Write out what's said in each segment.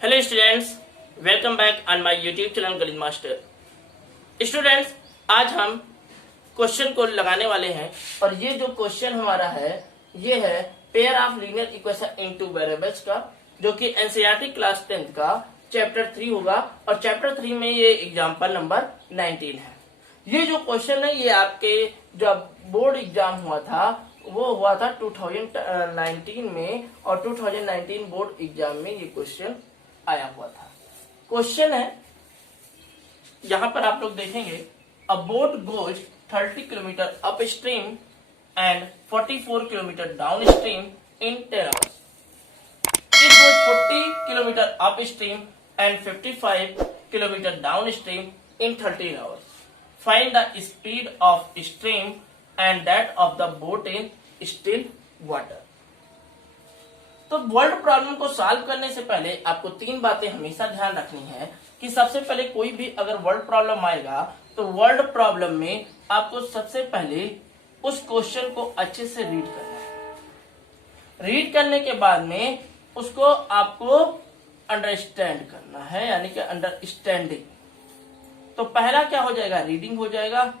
Hello students, welcome back on my YouTube channel गणित master. Students, आज हम question को लगाने वाले हैं और ये जो क्वेश्चन हमारा है ये है pair of linear equation in two variables का, जो कि एनसीईआरटी क्लास 10th का चैप्टर 3 होगा और चैप्टर 3 में ये एग्जाम्पल नंबर 19 है। ये जो क्वेश्चन है ये आपके जब बोर्ड एग्जाम हुआ था वो हुआ था 2019 में और 2019 बोर्ड एग्जाम में ये क्वेश्चन आया हुआ था। क्वेश्चन है, यहां पर आप लोग देखेंगे, अ boat goes 30 kilometre up stream and 44 kilometre down stream in 10 hours. It goes 40 kilometre up stream and 55 kilometre down stream in 13 hours. Find the speed of stream and that of the boat in still water. तो world problem को solve करने से पहले आपको 3 बातें हमेशा ध्यान रखनी है कि सबसे पहले कोई भी अगर वर्ल्ड प्रॉब्लम आएगा तो वर्ल्ड प्रॉब्लम में आपको सबसे पहले उस क्वेश्चन को अच्छे से रीड करना है। रीड करने के बाद में उसको आपको अंडरस्टैंड करना है, यानी कि अंडरस्टैंडिंग। तो पहला क्या हो जाएगा, रीडिंग हो जाएगा,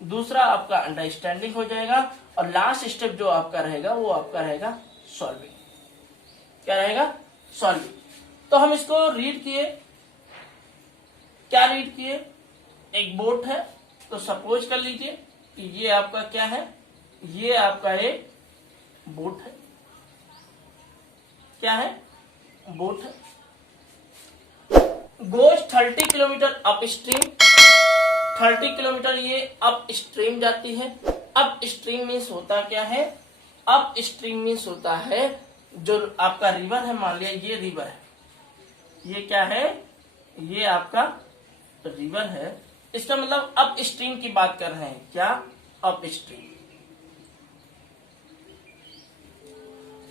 दूसरा आपका अंडरस्टैंडिंग हो जाएगा और लास्ट स्टेप जो आपका रहेगा वो आपका रहेगा सॉल्विंग। क्या रहेगा, सॉल्विंग। तो हम इसको रीड किए, क्या रीड किए, एक बोट है तो सपोज कर लीजिए कि ये आपका क्या है, ये आपका एक बोट है। क्या है, बोट है। Goes 30 kilometre up stream, 30 kilometre ये अप स्ट्रीम जाती है। अप स्ट्रीम मीन्स होता क्या है, अप स्ट्रीम मीन्स होता है जो आपका रिवर है, मान लिया ये रिवर है, ये क्या है, ये आपका रिवर है। इसका मतलब अप स्ट्रीम की बात कर रहे हैं, क्या, अप स्ट्रीम।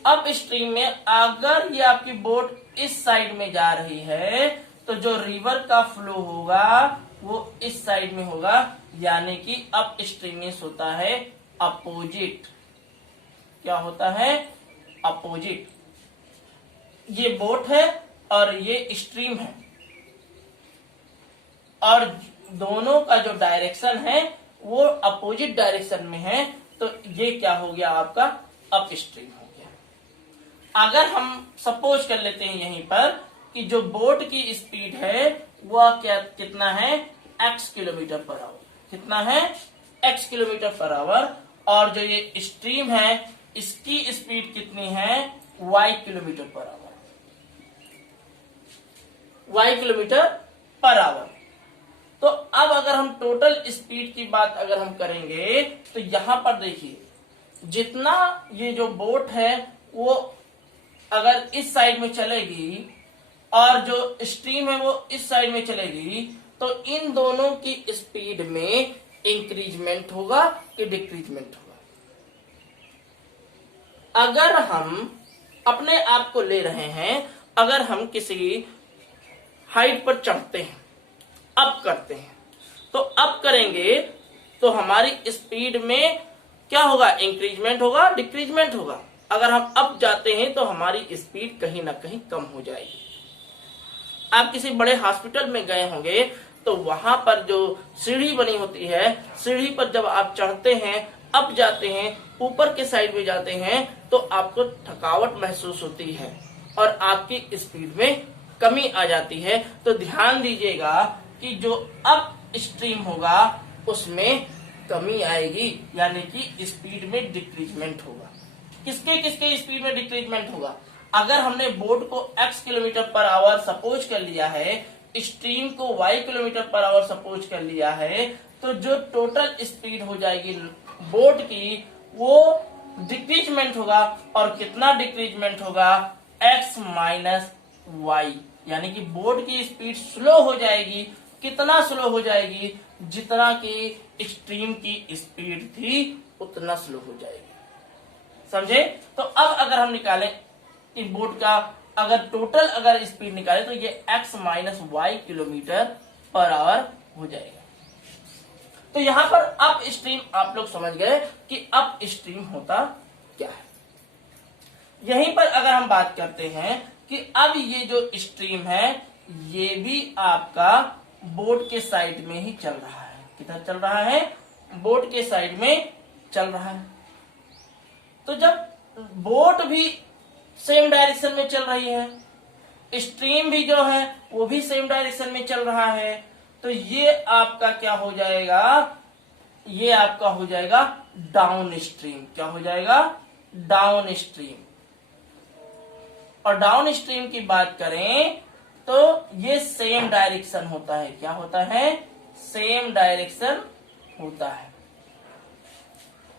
अप स्ट्रीम में अगर ये आपकी बोट इस साइड में जा रही है तो जो रिवर का फ्लो होगा वो इस साइड में होगा, यानी कि अप स्ट्रीम मीन्स होता है अपोजिट। क्या होता है, अपोजिट। ये बोट है और ये स्ट्रीम है और दोनों का जो डायरेक्शन है वो अपोजिट डायरेक्शन में है, तो ये क्या हो गया, आपका अप स्ट्रीम हो गया। अगर हम सपोज कर लेते हैं यहीं पर कि जो बोट की स्पीड है वह क्या, कितना है, x किलोमीटर पर आवर। कितना है, x किलोमीटर पर आवर। और जो ये स्ट्रीम है इसकी स्पीड कितनी है, y kilometre per our. y kilometre per our. तो अब अगर हम टोटल स्पीड की बात अगर हम करेंगे तो यहां पर देखिए, जितना ये जो बोट है वो अगर इस साइड में चलेगी और जो स्ट्रीम है वो इस साइड में चलेगी, तो इन दोनों की स्पीड में इंक्रीजमेंट होगा कि डिक्रीजमेंट होगा। अगर हम अपने आप को ले रहे हैं, अगर हम किसी हाइट पर चढ़ते हैं, अप करते हैं, तो अप करेंगे तो हमारी स्पीड में क्या होगा, इंक्रीजमेंट होगा, डिक्रीजमेंट होगा। अगर हम अप जाते हैं तो हमारी स्पीड कहीं ना कहीं कम हो जाएगी। आप किसी बड़े हॉस्पिटल में गए होंगे तो वहां पर जो सीढ़ी बनी होती है, सीढ़ी पर जब आप चढ़ते हैं, अप जाते हैं, ऊपर के साइड में जाते हैं, तो आपको थकावट महसूस होती है और आपकी स्पीड में कमी आ जाती है। तो ध्यान दीजिएगा कि जो अप स्ट्रीम होगा उसमें कमी आएगी, यानी कि स्पीड में डिक्रीजमेंट होगा। किसके किसके स्पीड में डिक्रीजमेंट होगा, अगर हमने बोट को x kilometre per our suppose कर लिया है, स्ट्रीम को y kilometre per our suppose कर लिया है, तो जो टोटल स्पीड हो जाएगी बोट की वो डिक्रीजमेंट होगा। और कितना डिक्रीजमेंट होगा, x माइनस y, यानी कि बोट की स्पीड स्लो हो जाएगी। कितना स्लो हो जाएगी, जितना की स्ट्रीम की स्पीड थी उतना स्लो हो जाएगी। समझे। तो अब अगर हम निकालें इस बोट का अगर टोटल अगर स्पीड निकाले तो ये x minus y kilometre per hour हो जाएगा। तो यहां पर अप स्ट्रीम आप लोग समझ गए कि अप स्ट्रीम होता क्या है। यहीं पर अगर हम बात करते हैं कि अब ये जो स्ट्रीम है ये भी आपका बोट के साइड में ही चल रहा है। किधर चल रहा है? बोट के साइड में चल रहा है। तो जब बोट भी सेम डायरेक्शन में चल रही है, स्ट्रीम भी जो है वो भी सेम डायरेक्शन में चल रहा है, तो ये आपका क्या हो जाएगा? ये आपका हो जाएगा डाउन स्ट्रीम। क्या हो जाएगा? Down stream. और डाउन स्ट्रीम की बात करें तो ये सेम डायरेक्शन होता है। क्या होता है? सेम डायरेक्शन होता है।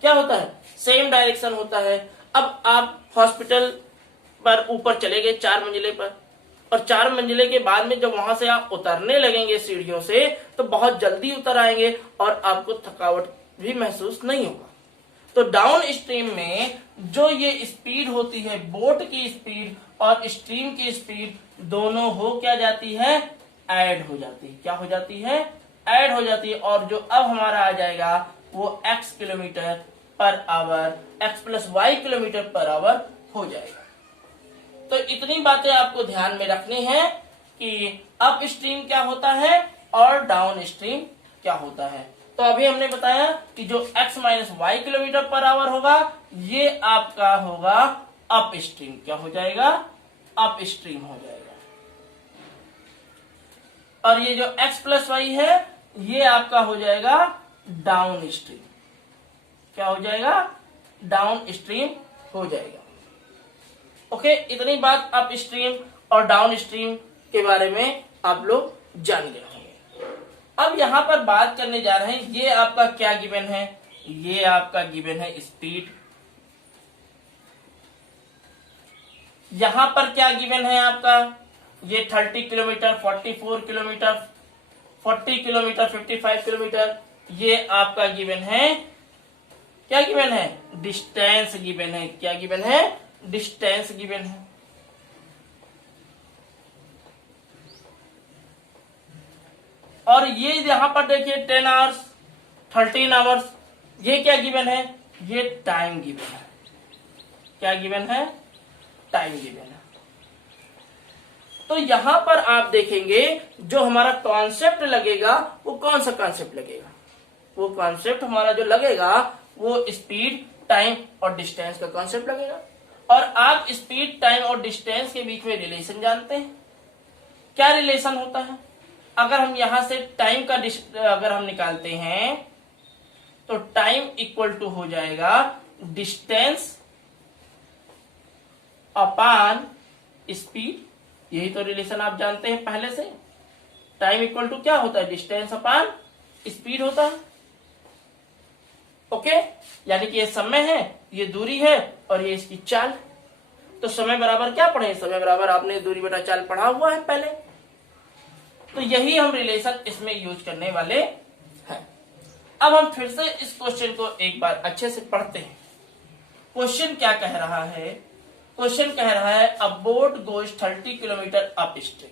क्या होता है? सेम डायरेक्शन होता है। अब आप हॉस्पिटल पर ऊपर चले गए 4 मंजिले पर, और 4 मंजिले के बाद में जब वहां से आप उतरने लगेंगे सीढ़ियों से तो बहुत जल्दी उतर आएंगे और आपको थकावट भी महसूस नहीं होगा। तो डाउन स्ट्रीम में जो ये स्पीड होती है, बोट की स्पीड और स्ट्रीम की स्पीड दोनों हो क्या जाती है? ऐड हो जाती है। क्या हो जाती है? ऐड हो जाती है। और जो अब हमारा आ जाएगा वो x kilometre per hour, x plus y kilometre per hour हो जाएगा। तो इतनी बातें आपको ध्यान में रखनी है कि अप स्ट्रीम क्या होता है और डाउन स्ट्रीम क्या होता है। तो अभी हमने बताया कि जो x minus y kilometre per hour होगा ये आपका होगा अप स्ट्रीम। क्या हो जाएगा? अप स्ट्रीम हो जाएगा। और ये जो x प्लस वाई है ये आपका हो जाएगा डाउन स्ट्रीम। क्या हो जाएगा? डाउन स्ट्रीम हो जाएगा। ओके, इतनी बात अप स्ट्रीम और डाउन स्ट्रीम के बारे में आप लोग जान गए होंगे। अब यहां पर बात करने जा रहे हैं, ये आपका क्या गिवन है? ये आपका गिवन है स्पीड। यहां पर क्या गिवन है आपका? ये 30 किलोमीटर, 44 किलोमीटर, 40 किलोमीटर, 55 किलोमीटर, ये आपका गिवन है। क्या गिवन है? डिस्टेंस गिवन है। क्या गिवन है? डिस्टेंस गिवन है। और ये यहां पर देखिए 10 आवर्स, 13 आवर्स, ये क्या गिवन है? ये टाइम गिवन है। क्या गिवन है? टाइम गिवन है। तो यहां पर आप देखेंगे जो हमारा कॉन्सेप्ट लगेगा वो कौन सा कॉन्सेप्ट लगेगा? वो कॉन्सेप्ट हमारा जो लगेगा वो स्पीड, टाइम और डिस्टेंस का कॉन्सेप्ट लगेगा। और आप स्पीड, टाइम और डिस्टेंस के बीच में रिलेशन जानते हैं। क्या रिलेशन होता है? अगर हम यहां से टाइम का अगर हम निकालते हैं तो टाइम इक्वल टू हो जाएगा डिस्टेंस अपॉन स्पीड। यही तो रिलेशन आप जानते हैं पहले से। टाइम इक्वल टू क्या होता है? डिस्टेंस अपॉन स्पीड होता है। ओके, यानी कि ये समय है, ये दूरी है और ये इसकी चाल। तो समय बराबर क्या पढ़े? समय बराबर आपने दूरी बटा चाल पढ़ा हुआ है पहले। तो यही हम रिलेशन इसमें यूज करने वाले हैं। अब हम फिर से इस क्वेश्चन को एक बार अच्छे से पढ़ते हैं। क्वेश्चन क्या कह रहा है? क्वेश्चन कह रहा है अ boat goes 30 kilometre up stream.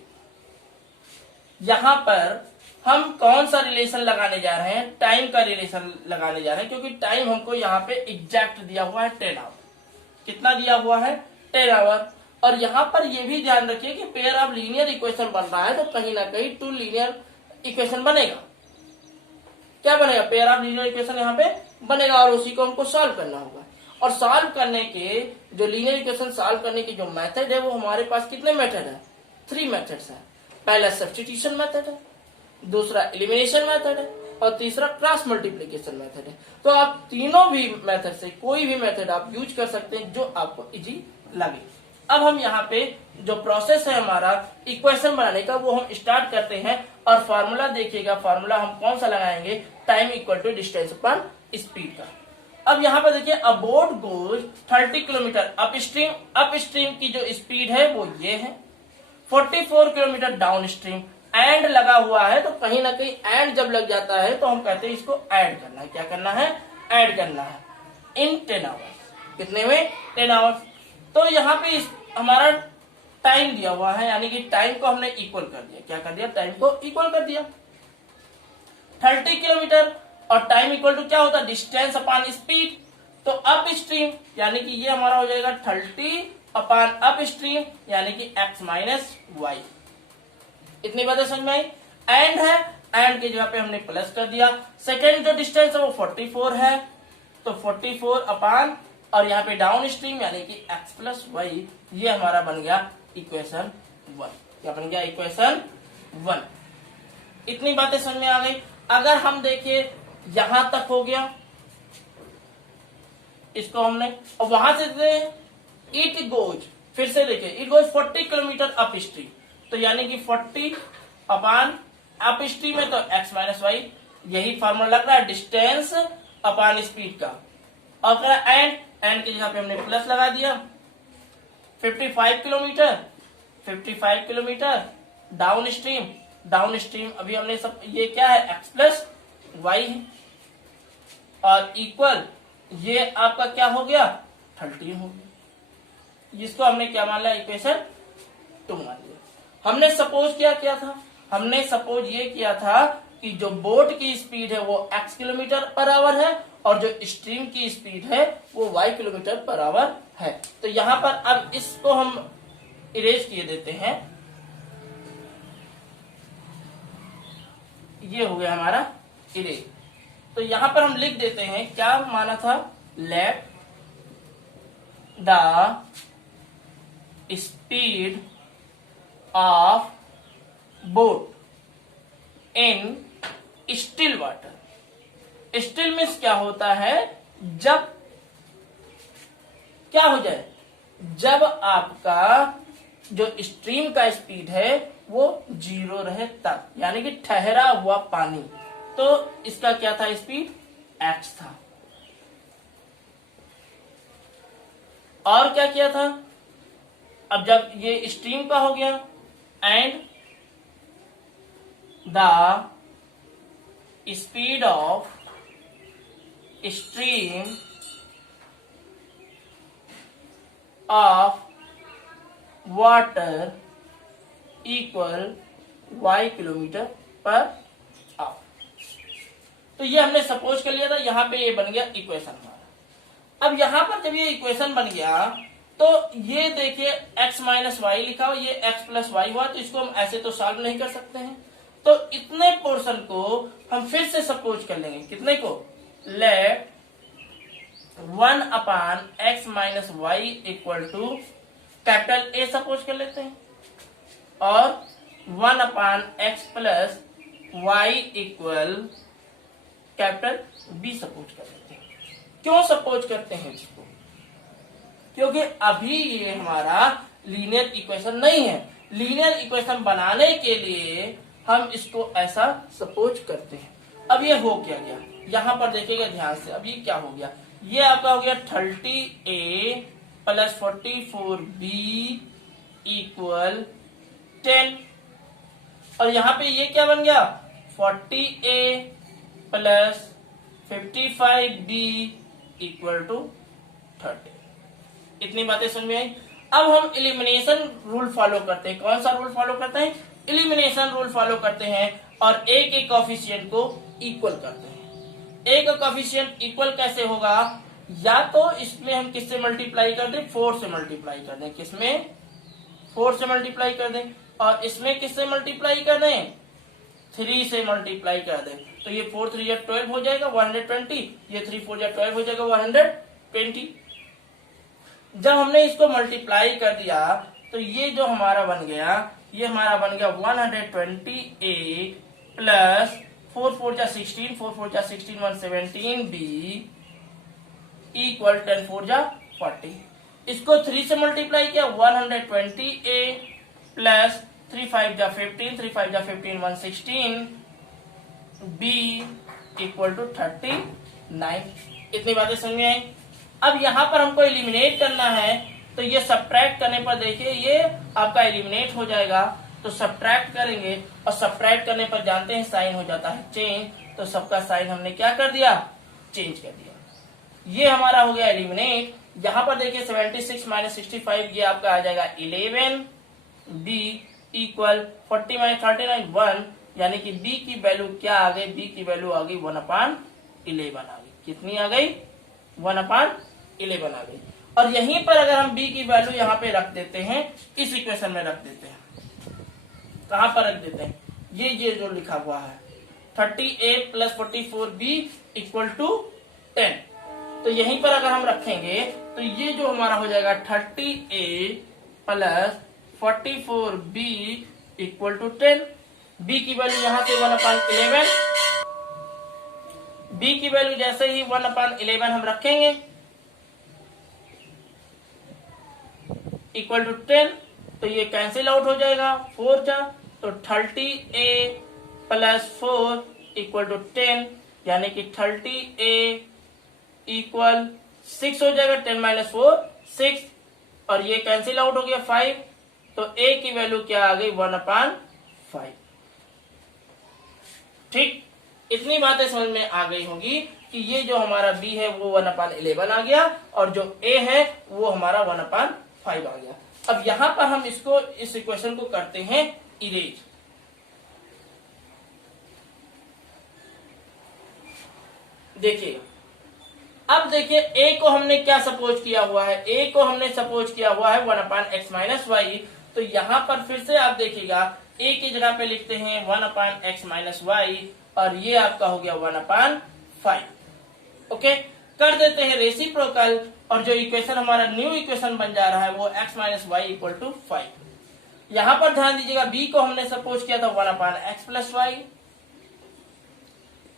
यहां पर हम कौन सा रिलेशन लगाने जा रहे हैं? टाइम का रिलेशन लगाने जा रहे हैं, क्योंकि टाइम हमको यहाँ पे एग्जैक्ट दिया हुआ है 10 आवर। कितना दिया हुआ है? 10 आवर। और यहाँ पर ये भी ध्यान रखिए कि पेयर ऑफ लीनियर इक्वेशन बन रहा है तो कहीं ना कहीं 2 लीनियर इक्वेशन बनेगा। क्या बनेगा? पेयर ऑफ लीनियर इक्वेशन यहाँ पे बनेगा और उसी को हमको सॉल्व करना होगा। और सॉल्व करने के जो लीनियर इक्वेशन सॉल्व करने की जो मेथड है वो हमारे पास कितने मेथड है? 3 मेथड्स है। पहला सब्स्टिट्यूशन मेथड है, दूसरा एलिमिनेशन मेथड है और तीसरा क्रॉस मल्टीप्लिकेशन मेथड है। तो आप तीनों भी मेथड से कोई भी मेथड आप यूज कर सकते हैं जो आपको इजी लगे। अब हम यहाँ पे जो प्रोसेस है हमारा इक्वेशन बनाने का वो हम स्टार्ट करते हैं। और फार्मूला देखिएगा, फार्मूला हम कौन सा लगाएंगे? Time equal to distance upon speed का। अब यहाँ पे देखिए a boat goes 30 kilometre upstream. Upstream की जो स्पीड है वो ये है, 44 किलोमीटर डाउन स्ट्रीम। एंड लगा हुआ है तो कहीं ना कहीं एंड जब लग जाता है तो हम कहते हैं इसको ऐड करना है। क्या करना है? ऐड करना है इन 10 आवर्स। कितने में? 10 आवर्स। तो यहाँ पे हमारा टाइम दिया हुआ है, यानी कि टाइम को हमने इक्वल कर दिया। क्या कर दिया? टाइम को इक्वल कर दिया। 30 किलोमीटर और टाइम इक्वल टू क्या होता है? Distance upon speed. तो अप स्ट्रीम यानी कि ये हमारा हो जाएगा 30 अपॉन अप स्ट्रीम यानी कि x माइनस वाई। इतनी बातें समझ में आई। एंड है, एंड की जगह पे हमने प्लस कर दिया। सेकेंड जो डिस्टेंस है वो 44 है, तो 44 अपॉन और यहाँ पे डाउन स्ट्रीम यानी कि x प्लस वाई, ये हमारा बन गया इक्वेशन 1। क्या बन गया? इक्वेशन 1। इतनी बातें समझ में आ गई। अगर हम देखिए यहां तक हो गया, इसको हमने, और वहां से इट गोज, फिर से देखिए it goes 40 kilometre up stream, तो यानी कि 40 अपॉन अप स्ट्रीम है तो x माइनस वाई, यही फॉर्मूला लग रहा है डिस्टेंस अपॉन स्पीड का। और करा एंड की जगह पे हमने प्लस लगा दिया। 55 किलोमीटर, 55 किलोमीटर डाउन स्ट्रीम अभी हमने सब, ये क्या है? x प्लस वाई है, और इक्वल ये आपका क्या हो गया? 13 हो गया। जिसको हमने क्या मान लिया? इक्वेशन 2 मान लिया। हमने सपोज क्या था? हमने सपोज ये किया था कि जो बोट की स्पीड है वो x किलोमीटर पर आवर है और जो स्ट्रीम की स्पीड है वो y किलोमीटर पर आवर है। तो यहां पर अब इसको हम इरेज किए देते हैं। ये हो गया हमारा इरेज। तो यहां पर हम लिख देते हैं, क्या माना था? Let the speed of boat in still water. Still means क्या होता है? जब क्या हो जाए? जब आपका जो स्ट्रीम का स्पीड है वो 0 रहे तब, यानी कि ठहरा हुआ पानी। तो इसका क्या था? स्पीड x था। और क्या किया था? अब जब ये स्ट्रीम का हो गया, and the speed of stream of water equal y kilometre per our. तो ये हमने सपोज कर लिया था, यहां पे ये बन गया इक्वेशन हमारा। अब यहां पर जब ये इक्वेशन बन गया तो ये देखिए x माइनस वाई लिखा हुआ, ये x प्लस वाई हुआ, तो इसको हम ऐसे तो सॉल्व नहीं कर सकते हैं। तो इतने पोर्शन को हम फिर से सपोज कर लेंगे। कितने को? Let 1 upon x minus y equal to capital A suppose कर लेते हैं, और 1 upon x plus y equal capital B suppose कर लेते हैं। क्यों सपोज करते हैं इसको? क्योंकि अभी ये हमारा लीनियर इक्वेशन नहीं है। लीनियर इक्वेशन बनाने के लिए हम इसको ऐसा सपोज करते हैं। अब ये हो क्या गया? यहां पर देखिएगा ध्यान से। अब ये क्या हो गया? ये आपका हो गया 30A प्लस 44B इक्वल 10, और यहां पे ये क्या बन गया? 40A plus 55B equal to 30। इतनी बातें समझ में आई। अब हम एलिमिनेशन रूल फॉलो करते हैं। कौन सा रूल फॉलो करते हैं? एलिमिनेशन रूल फॉलो करते हैं, और a के कोफिशिएंट को इक्वल करते हैं। a का कोफिशिएंट इक्वल कैसे होगा? या तो इसमें हम किससे मल्टीप्लाई कर दें? 4 से मल्टीप्लाई कर दें। किसमें? 4 से मल्टीप्लाई कर दें। और इसमें किससे मल्टीप्लाई कर दें? 3 से मल्टीप्लाई कर दें। तो ये 4 3 या 12 हो जाएगा 120, ये 3 4 या 12 हो जाएगा 120। जब हमने इसको मल्टीप्लाई कर दिया तो ये जो हमारा बन गया, ये हमारा बन गया 120A प्लस 4 4 जा 16, 4 4 जा 16 117B इक्वल 10 4 जा 40। इसको 3 से मल्टीप्लाई किया 120A प्लस 3 5 जा 15, 3 5 जा 15 116B इक्वल टू 39। इतनी बातें समझ में आई। अब यहां पर हमको एलिमिनेट करना है, तो ये सब्ट्रैक्ट करने पर देखिए ये आपका एलिमिनेट हो जाएगा। तो सब्ट्रैक्ट करेंगे, और सब्ट्रैक्ट करने पर जानते हैं साइन हो जाता है चेंज, तो सबका साइन हमने क्या कर दिया? चेंज कर दिया। ये हमारा हो गया एलिमिनेट। यहां पर देखिए 76 माइनस 65 ये आपका आ जाएगा 11B इक्वल 40 माइनस 39 1, यानी कि B की वैल्यू क्या आ गई? B की वैल्यू आ गई 1/11 आ गई। कितनी आ गई? 1/11 आ गई। और यहीं पर अगर हम b की वैल्यू यहाँ पे रख देते हैं, इस इक्वेशन में रख देते हैं, कहां पर रख देते हैं, ये जो लिखा हुआ है 30a + 44b = 10, तो यहीं पर अगर हम रखेंगे तो ये जो हमारा हो जाएगा 30a + 44b = 10। b की वैल्यू यहां से 1/11, b की वैल्यू जैसे ही 1/11 हम रखेंगे = 10, तो ये कैंसिल आउट हो जाएगा 4 जा, तो 30a + 4 = 10, यानी कि 30a = 6 हो जाएगा, 10 - 4 6, और ये कैंसिल आउट हो गया 5, तो a की वैल्यू क्या आ गई 1/5। ठीक, इतनी बातें समझ में आ गई होगी कि ये जो हमारा b है वो 1/11 आ गया, और जो a है वो हमारा 1/5 आ गया। अब यहां पर हम इस इक्वेशन को करते हैं इरेज। देखिए, अब देखिए a को हमने क्या सपोज किया हुआ है, a को हमने सपोज किया हुआ है 1/x - y, तो यहां पर फिर से आप देखिएगा a की जगह पे लिखते हैं 1/x - y, और ये आपका हो गया 1/5। ओके, कर देते हैं रेसिप्रोकल, और जो इक्वेशन हमारा न्यू इक्वेशन बन जा रहा है वो x - y = 5। यहां पर ध्यान दीजिएगा b को हमने सपोज किया था 1/x + y,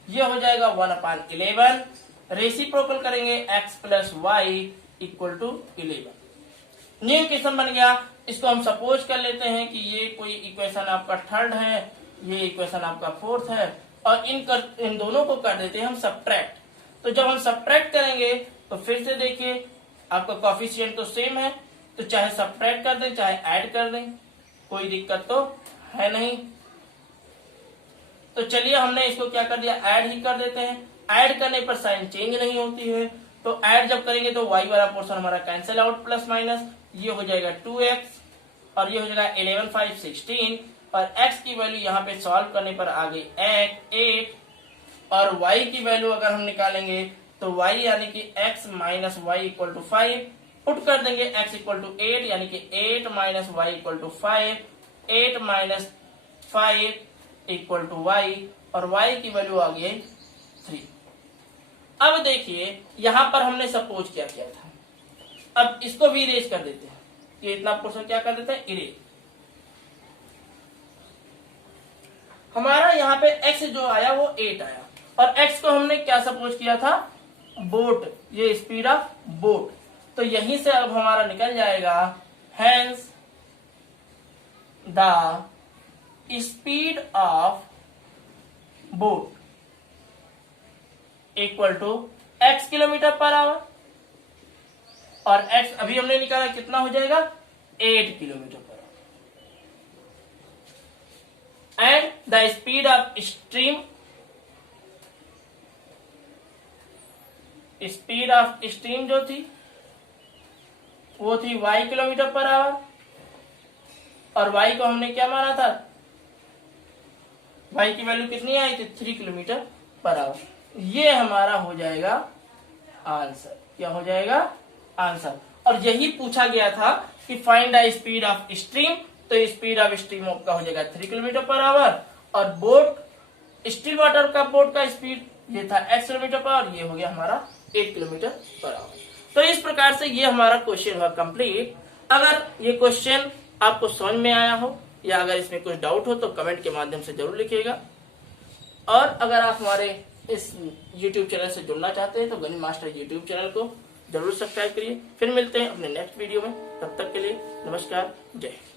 ये हो जाएगा 1/11, रेसिप्रोकल करेंगे x + y = 11। न्यू इक्वेशन बन गया। इसको हम सपोज कर लेते हैं कि ये कोई इक्वेशन आपका थर्ड है, ये इक्वेशन आपका फोर्थ है, और इन दोनों को कर देते हैं हम सब्ट्रैक्ट। तो जब हम सब्ट्रैक्ट करेंगे तो फिर से देखिए आपका कोएफिशिएंट तो सेम है, तो चाहे सब्ट्रैक्ट कर दें चाहे ऐड कर दें, कोई दिक्कत तो है नहीं। तो चलिए हमने इसको क्या कर दिया, ऐड ही कर देते हैं। ऐड करने पर साइन चेंज नहीं होती है, तो ऐड जब करेंगे तो y वाला पोर्शन हमारा कैंसिल आउट, प्लस माइनस, ये हो जाएगा 2x, और ये हो जाएगा 11 5 16, और x की वैल्यू यहाँ पे सॉल्व करने पर आ गई 8, और y की वैल्यू अगर हम निकालेंगे तो y यानी कि x - y = 5, पुट कर देंगे x = 8, यानी कि 8 - y = 5, 8 - 5 = y, और y की वैल्यू आ गई 3। अब देखिए यहां पर हमने सपोज क्या किया था, अब इसको भी इरेज कर देते हैं, ये इतना पोर्शन क्या कर देते हैं, इरेज। हमारा यहाँ पे x जो आया वो 8 आया, और x को हमने क्या सपोज किया था, बोट, ये स्पीड ऑफ बोट, तो यहीं से अब हमारा निकल जाएगा hence the speed of boat = x km/h, और x अभी हमने निकाला कितना हो जाएगा 8 km/h, and the speed of stream जो थी वो थी y km/h, और y को हमने क्या माना था, y की वैल्यू कितनी आई थी 3 km/h। ये हमारा हो जाएगा आंसर, क्या हो जाएगा आंसर। और यही पूछा गया था कि find the speed of stream, तो स्पीड ऑफ स्ट्रीम का हो जाएगा 3 km/h, और बोट स्टिल वाटर का बोट का स्पीड ये था x km/h, और ये हो गया हमारा 8 km/h। तो इस प्रकार से ये हमारा क्वेश्चन हुआ कंप्लीट। अगर ये क्वेश्चन आपको समझ में आया हो या अगर इसमें कुछ डाउट हो तो कमेंट के माध्यम से जरूर लिखिएगा, और अगर आप हमारे इस YouTube चैनल से जुड़ना चाहते हैं तो गणित मास्टर YouTube चैनल को जरूर सब्सक्राइब करिए। फिर मिलते हैं अपने नेक्स्ट वीडियो में, तब तक के लिए नमस्कार, जय हिंद।